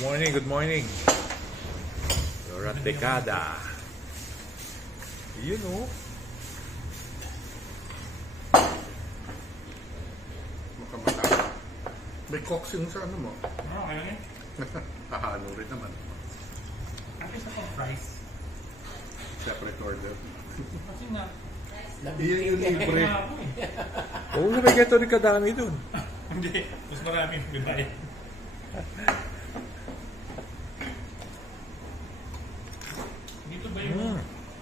Morning, good morning. You're at Dekada. You know. Makamata. May cox yung sa ano mo. Okay lang eh. Hahalo rin naman. At least ako price. Separate order. Kasi nga, Iyon yung libre. kaya ako eh. Oo, sabay gato rin kadami dun. Hindi, mas marami yung bibay. Dito ba yung...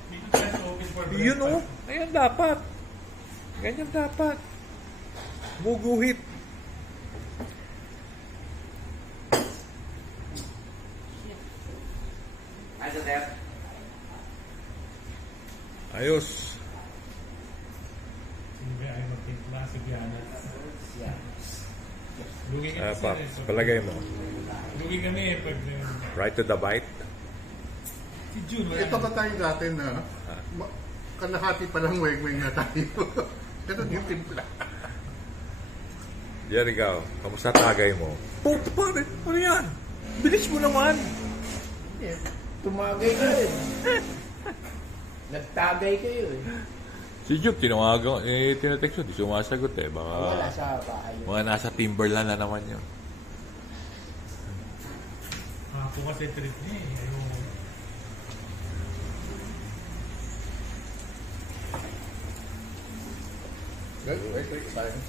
Dito tayo sa open for breakfast? You know. Ayan dapat. Ganyan dapat. Muguhit. Ayos. Sino ba ayaw magtimpla? Si Gianna. Lugi Ah, kasi Pap, eh. palagay mo. Lugi kami eh. Pag... Right to the bite. Si June, wala Ito pa tayo dati na kalahati pa lang weng-weng na tayo. Ganun yung timpla. Yan ikaw. Kamusta tagay mo? Puto pare. Ano yan? Bilis mo naman. Tumagay kayo eh. Nagtagay kayo eh. Si Juke, tinawagan, tinatext ko, di sumasagot eh. Baka Wala sa bahay. mga nasa Timberland na naman yun. Ako kasi trip niya eh. Ayaw.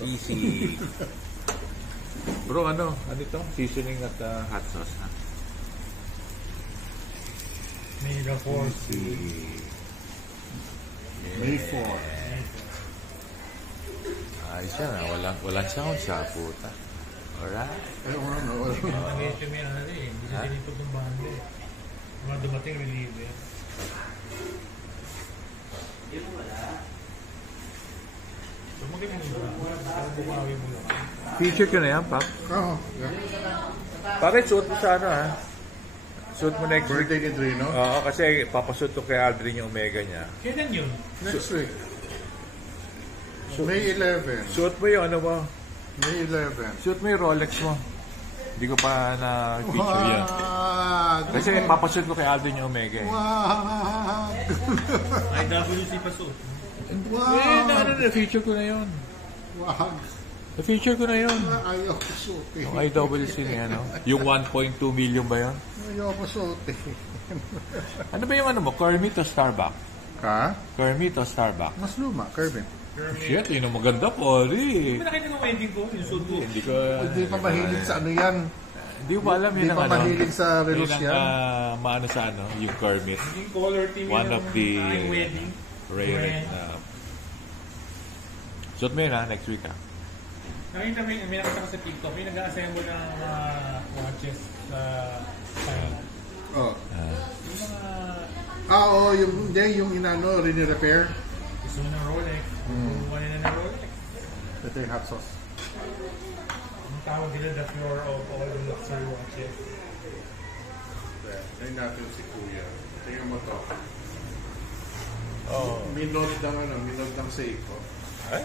Easy. Bro, ano ito? Seasoning at hot sauce, ha? May the force. May 4. Ayos yan, ha? Walang sound siya, puta. Alright. Eh, ano. Nag-ito may ano eh. Hindi Ha? na tinipag ng banda eh. Mga dumating reliever. Tumagay mo muna. Parang bumawi mo lang. Feature ko na yan, Pap. Oo. Bakit suot mo sa ano, ha? Suot mo next week. Birthday ni Drino? Oo, kasi papasuot ko kay Aldrin yung Omega niya. Kailan yun? Next week. May 11. Suot mo yung ano mo. May 11. Suot mo yung Rolex mo. Hindi ko pa na-feature yan. Wag! Kasi papasuot ko kay Aldrin yung Omega eh. Wag! IWC pa suot. Na-feature ko na yun. Wag! Na-feature ko na yun. Ayaw ko suotin. Yung IWC na ano. Yung 1.2 million ba yun? Ayaw ko suotin. Ano ba yung ano mo? Kermit o Starbucks? Ka? Kermit o Starbucks? Mas luma, Kervin. Shit, yun ang maganda po. Hindi mo nakita ng wedding ko, yung suot ko. Hindi ko... Hindi pa mahilig sa ano yan. Hindi ko pa alam Hindi yun ang pa ano. mahilig sa relos Yun yan. ang maano sa ano, yung Kermit. Yung color team One of the aking wedding. rare. Suot mo yun ha, next week ha. Nakita mo may nakita ko sa TikTok, may nag-assemble ng mga watches sa China. Oh. Yung mga Oo, yung inano, rini-repair. gusto mo ng Rolex, kumuha nila ng Rolex. Ito yung hot sauce. Ang tawag nila the floor of all the luxury watches. Ayun natin si Kuya. Tingnan mo to. Oh. Minod ng Seiko. Ay,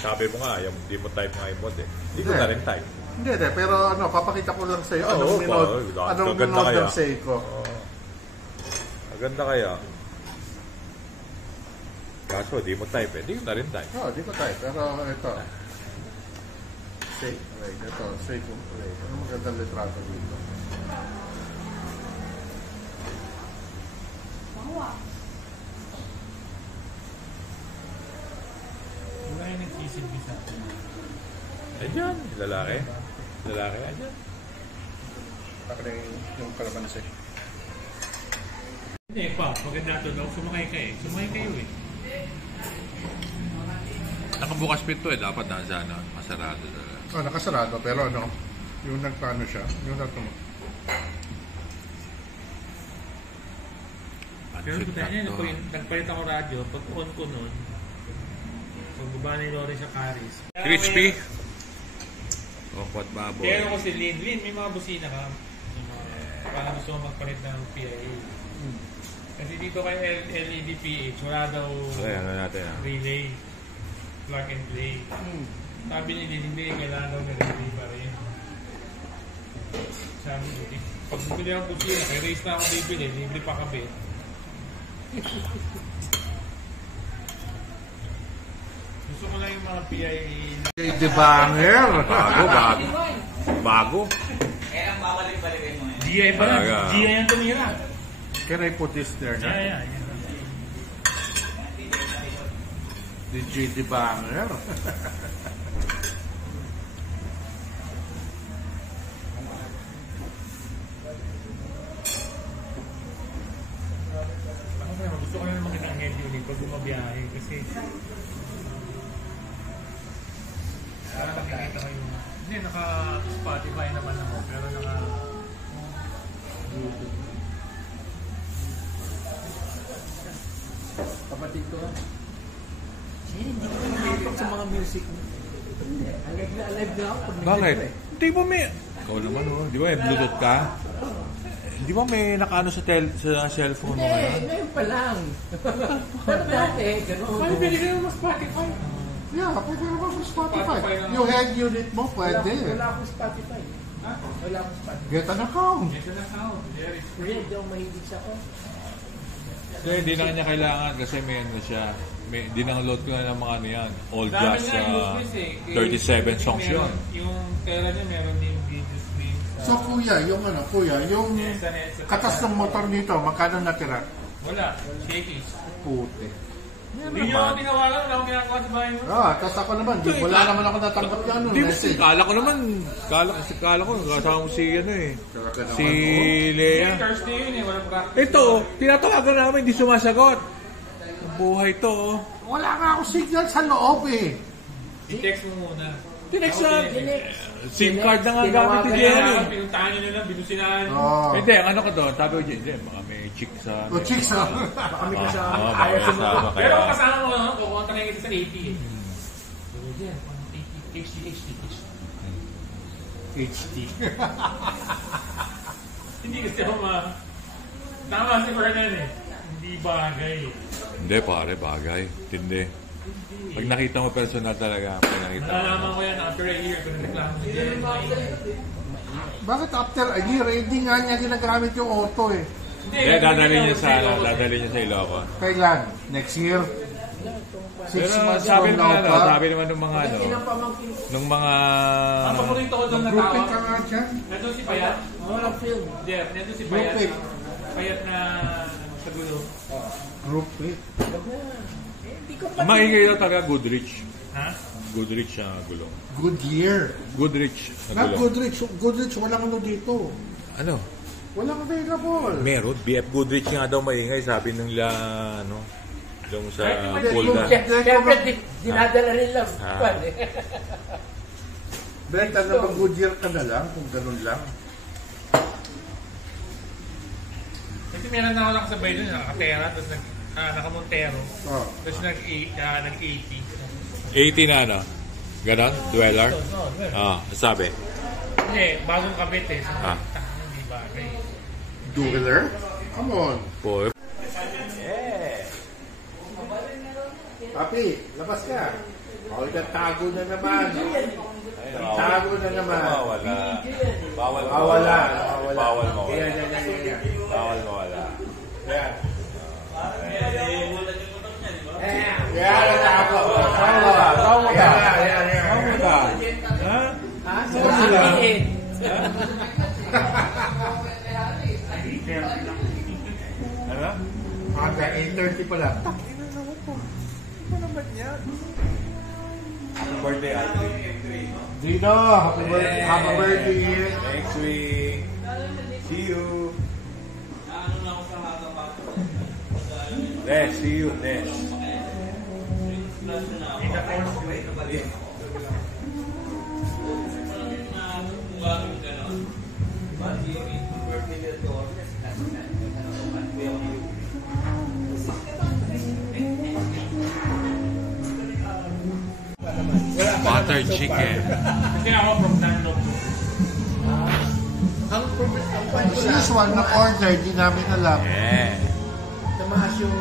sabi mo nga, yung di mo type nga yung mod eh. Hindi ko Hindi. na rin type. Hindi, pero papakita ko lang sa'yo Oo, anong ganda minod kaya. ng Seiko. Maganda kaya. Kaso, di mo type eh. Di ko na rin type. Oo, di ko tayo. Pero ito. Seiko. Wait, ito. Seiko. Wait, ano magandang litrato dito? Wala yung nagsisilbi sa atin. Ayan, lalaki. Lalaki, ayan. Ako na yung kalamansi. Hindi pa, maganda ito daw. Sumakay ka eh. Sumakay kayo eh. Nakabukas pinto eh. Dapat nasa ano, masarado talaga. Oh, nakasarado. Pero ano, yung nagpaano siya, yung nagpaano. Pero buta niya, nagpalit ako radyo. Pag on ko nun, pagbaba ni Lori sa Paris. Crispy. O, quad baboy. Pero ko si Lin, may mga busina ka. Parang gusto mo magpalit ng PIA. Kasi dito kay LED PH, wala daw Okay, ano natin ah. relay. Plug and play. Sabi ni Lin, hindi, kailangan daw na relay pa rin. Sabi ko, Pag bumili ng busina, kay race na ako bibili, libre pa kami. Gusto ko lang yung mga PIA. JD Banger. Bago. GI pa lang. Talaga. GI ang tumira. Can I put this there na? Yeah. The JD Banger. Gusto ko na makita ang head unit pag bumabiyahe kasi para makikita ko yung hindi, naka-Spotify naman ako pero naka-YouTube. Kapatid ko, hindi ko nakakapag sa mga music mo. Alive na ako. Bakit? Hindi ba may... Ikaw naman, di ba may Bluetooth ka? Di ba may nakaano sa cellphone mo ngayon? Ngayon pa lang. Pero dati, gano'n. Paano pwede ka naman Spotify? Yeah, pwede naman sa Spotify. Spotify lang. Yung head unit mo, pwede. Wala akong Spotify. Wala akong Spotify. Get an account. Ito na sound. There is Hindi, hindi ako mahilig sa ko. Kasi hindi na kanya kailangan kasi may ano siya. May dinownload ko na ng mga ano yan. All dami Jazz nga useless eh. 37 songs yun. Yung pera niya meron din video stream. So kuya, yung katas ng motor nito, magkano natira? Wala. Shakies. Puti. Hindi niyo ako tinawagan. Wala akong ginagawa sa bahay mo. Tapos ako naman, wala naman ako natanggap yan. Di ba, kala ko naman, kala ko, kasama ko si ano eh. Si Lea. Thursday yun eh. Walang practice. Ito, tinatawagan namin, hindi sumasagot. Ang buhay to, oh. Wala nga ako signal sa loob eh. I-text mo muna. Tinext na. SIM card na nga Tinawagan gamit ni Kaya Jerry. nga, pinuntahan nyo na lang, binusinahan. Hindi, ang ano ko doon, sabi ko, hindi, baka may chick sa... O chicks ha. Baka may kasama. Oo, baka Ayaw may sumunod. kasama Pero kaya. kung kasama mo, kukontakin kita sa 80 eh. So, yan, HD. HD. Hindi kasi ako tama si Vernon eh. Hindi bagay. Hindi, pare, bagay. Tindi. Pag nakita mo personal talaga, pag nakita mo. Malalaman ko yan after a year kung nagreklamo si Jerry. Bakit after a year, hindi nga niya ginagamit yung auto eh. Hindi, dadalhin niya sa Ilocos. Kailan? Next year? 6 Pero months sabi from naman, now pa? sabi naman ng mga ano, Ilang pamangkin ko. nung mga... Ang paborito ko doon na Grouping tao. ka nga dyan. Nandun si Payat. Walang film. Jeff, nandun si Payat. Grouping. Payat na sa gulo. Grouping. Wag na. Hindi ko pa. Ang maingay daw taga Goodrich. Ha? Goodrich ang gulong. Good year. Goodrich ang Not gulong. Goodrich. Goodrich, walang ano dito. Ano? Walang available. Meron. BF Goodrich nga daw maingay. Sabi nila, ano, yung sa Ay, Polda. Siyempre, dinadala nila. Ah. Benta na pag good year ka na lang, kung ganun lang. Kasi meron na ako nakasabay doon, nakatera, tapos nakamontero. Oh. Tapos nag-80. 80 na ano? Ganon? Dweller? No. Sabi. Hindi, bagong kabit eh. Ah. Hindi bagay. Dueler? Come on. Po. Papi, labas ka. Bawal ka, tago na naman. Tago na naman. Bawal Mawala. mawala. Yan. Bawal mawala. Yan. Yan, tago. Tago ka. Ha? Sabihin. Ano? Aga, 8:30 pala. Happy birthday, Andre. Dino, happy birthday. Next week. See you. See you. Butter chicken. Kasi ako from Dunlop. As usual, na-order, di namin alam. Yeah. Tumaas yung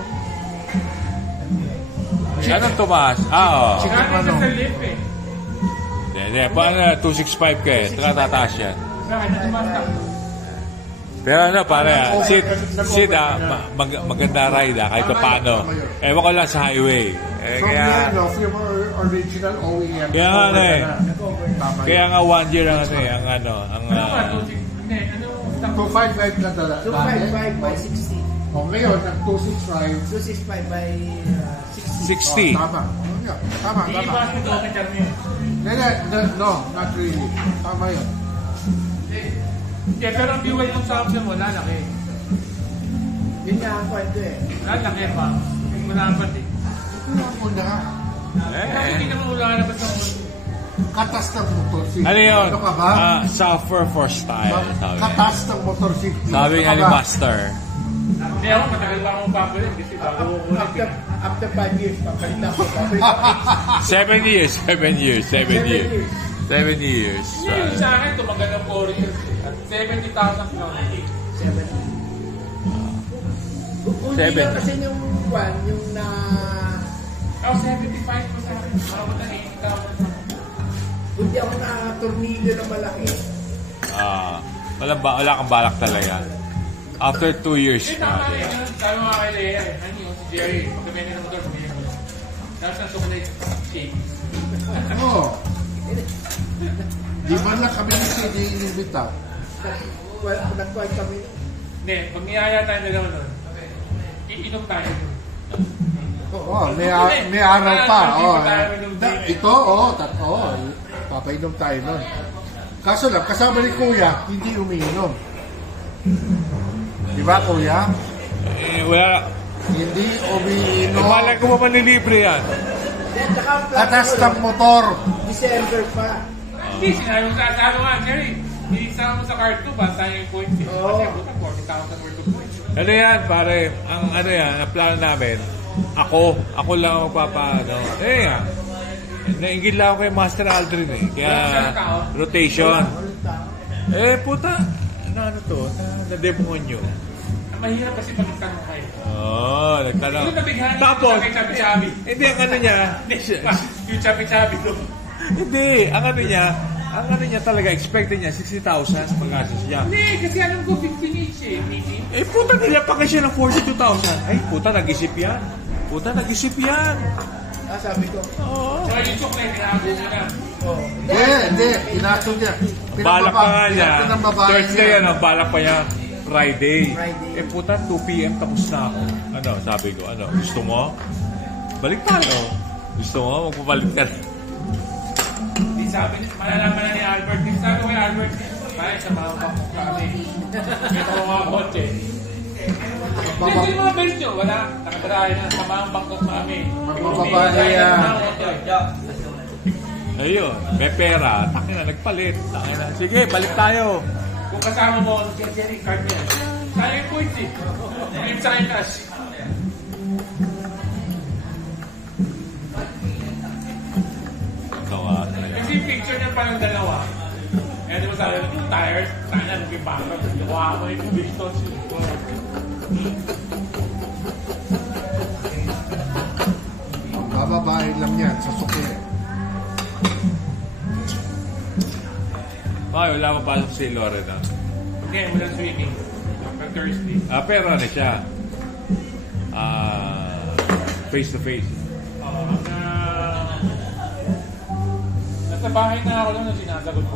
Anong tumaas? Oo. Chicken Galing ano? sa lip eh. Hindi. Paano 265 ka eh? Saka tataas yan. Bakit? Tumaas na. Pero ano, pare, Sid, maganda ride, kahit pa paano. Ewan ko lang sa highway. From Kaya, the from our original OEM. Kaya nga, over eh. na. Tama kaya yun. nga 1 year ang ano, ang Ano ba? 265 na 255 na dala. 255 by 60. O ngayon, ang 265. 265 by 60. 60. Tama. Yeah, tama, Hindi tama. ba yung documentar mo yun? No, not really. Tama yun. Yeah, pero ang fuel ng Samsung mo, lalaki. Yun nga ang kwento eh. Lalaki pa. Mulapat eh. Wala mo na. Kasi hindi naman ulalabas ng Katas ng motorsiklo. Ano yun? Ano ka ba? Suffer for style. Sabi, Katas ng motorsiklo. sabi Ano nga ka ni ba? Master. Hindi ako, matagal pa akong papalit kasi bago ko ulit. After 5 years, papalitan ko. Papalitan 7 years, 7 years, 7 years. 7 years. Yung sa akin, tumagal ng 4 years. At 70,000 kilometers. 70. Kung hindi 70. lang kasi yung one, yung na... Ako 75 pa sa akin. Ako na 80,000. Kung di ako na tornilyo na malaki. Wala kang balak talaga. After 2 years Eh, na. tama rin yun. Sabi mo nga kay Lea, ano yun, si Jerry, pagkabenta ng motor, bumili mo lang. Tapos nasa sumunod, shake. Oo. Di ba lang kami ni CD inimbita? Well, nag-quiet kami. Hindi, pag niyaya tayo na naman nun, iinom tayo. Oo, may araw pa. Oh, ito, papainom tayo nun. Kaso lang, kasama ni Kuya, hindi umiinom. Di ba, Kuya? Wala. Hindi umiinom. Malay ko ba manilibre yan? Then, saka ang plano Katas ko, ng motor. December pa. Hindi, sinabi mo sa ano nga, Jerry, inisama mo sa card ko, basta yung points eh. Oo. Kasi puta, 40,000 worth of points. Ano yan, pare? Ang ano yan, ang plano namin, ako lang ang magpapaano. Nainggit lang ako kay Master Aldrin eh. Kaya, rotation. Puta, ano to? Na-demonyo. Ang mahirap kasi pagtanong kayo. Nagtanong. Yung nabighan, Tapos, yung chabi-chabi. hindi, ang ano niya, Yung chabi-chabi ko. hindi, ang ano niya talaga, expected niya, 60,000 pag-asos niya. Hindi, kasi alam ko 15 each eh, meeting. Puta, nilapakan siya ng 42,000. Ay, puta, nag-isip yan. Sabi ko, Oo. So, yung chocolate, tinago mo na. Hindi, inaso niya. Balak pa nga niya. Pinambabae Thursday, niya. balak pa niya. Friday. Friday. Puta, 2 p.m. tapos na ako. Sabi ko, gusto mo? Balik tayo. Gusto mo? Magpapalit ka na. Hindi sabi, malalaman na ni Albert. Hindi sabi ko kay Albert, kaya sa mga bakit kami. May mga kotse. Hindi yung mga belt nyo, wala. Nakatarahin na sa mga bangkot namin. Magbabae yan. Ayun, may pera. Takina, nagpalit. Takina. Sige, balik tayo. Kung kasama mo, kaya Jerry, card niya. Sayang points eh. Ngayon sa akin cash. Kasi yung picture niya parang dalawa. Kaya di ba sabi mo, tires, sana nagpipakot. Nakuha mo yung Bristol Silver. Bababae lang yan sa suki. Ay, wala mapasok si Lorena. Okay, mula swimming. Pag Thursday. Pero ano siya? Face to face. Nasa bahay na ako lang na sinasagot ko